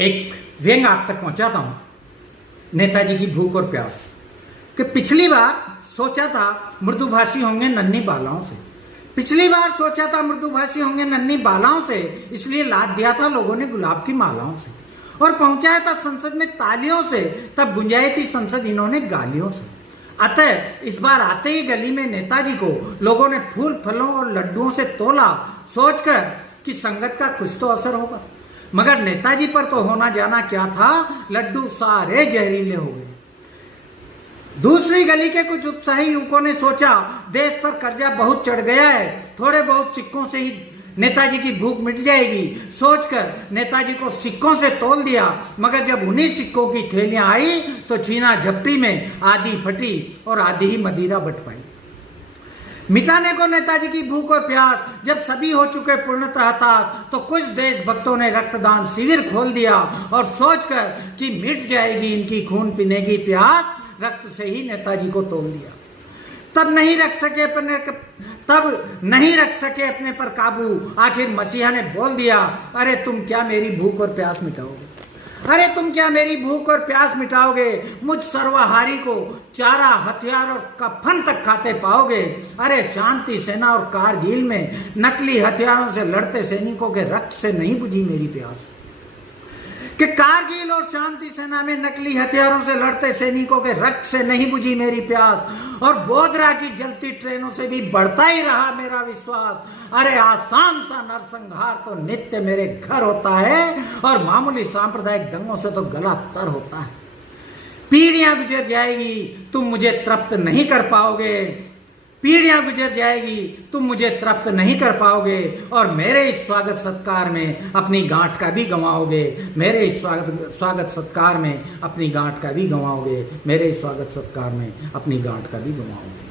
एक व्यंग आप तक पहुंचाता हूं नेताजी की भूख और प्यास कि पिछली बार सोचा था मृदुभाषी होंगे नन्ही बालाओं से। पिछली बार सोचा था मृदुभाषी होंगे नन्ही बालाओं से, इसलिए लाद दिया था लोगों ने गुलाब की मालाओं से और पहुंचाया था संसद में तालियों से, तब गुंजाई थी संसद इन्होंने गालियों से। अतः इस बार आते ही गली में नेताजी को लोगों ने फूल फलों और लड्डुओं से तोला, सोचकर कि संगत का कुछ तो असर होगा। मगर नेताजी पर तो होना जाना क्या था, लड्डू सारे जहरीले हो गए। दूसरी गली के कुछ उत्साही युवकों ने सोचा देश पर कर्जा बहुत चढ़ गया है, थोड़े बहुत सिक्कों से ही नेताजी की भूख मिट जाएगी। सोचकर नेताजी को सिक्कों से तोल दिया, मगर जब उन्हीं सिक्कों की थैलियां आई तो छीना झपटी में आधी फटी और आधी ही मदिरा बट पाई। मिटाने को नेताजी की भूख और प्यास जब सभी हो चुके पूर्णतः हताश, तो कुछ देशभक्तों ने रक्तदान शिविर खोल दिया और सोचकर कि मिट जाएगी इनकी खून पीने की प्यास, रक्त से ही नेताजी को तोल दिया। तब नहीं रख सके अपने पर काबू, आखिर मसीहा ने बोल दिया, अरे तुम क्या मेरी भूख और प्यास मिटाओगे? अरे तुम क्या मेरी भूख और प्यास मिटाओगे? मुझ सर्वहारी को चारा, हथियार और कफन तक खाते पाओगे। अरे शांति सेना और कारगिल में नकली हथियारों से लड़ते सैनिकों के रक्त से नहीं बुझी मेरी प्यास। कि कारगिल और शांति सेना में नकली हथियारों से लड़ते सैनिकों के रक्त से नहीं बुझी मेरी प्यास, और बोधरा की जलती ट्रेनों से भी बढ़ता ही रहा मेरा विश्वास। अरे आसान सा नरसंहार तो नित्य मेरे घर होता है, और मामूली सांप्रदायिक दंगों से तो गला तर होता है। पीढ़ियां गुजर जाएगी तुम मुझे तृप्त नहीं कर पाओगे, पीढ़ियां गुजर जाएगी तुम मुझे तृप्त नहीं कर पाओगे, और मेरे इस स्वागत सत्कार में अपनी गांठ का भी गंवाओगे। मेरे इस स्वागत सत्कार में अपनी गांठ का भी गंवाओगे। मेरे इस स्वागत सत्कार में अपनी गांठ का भी गंवाओगे।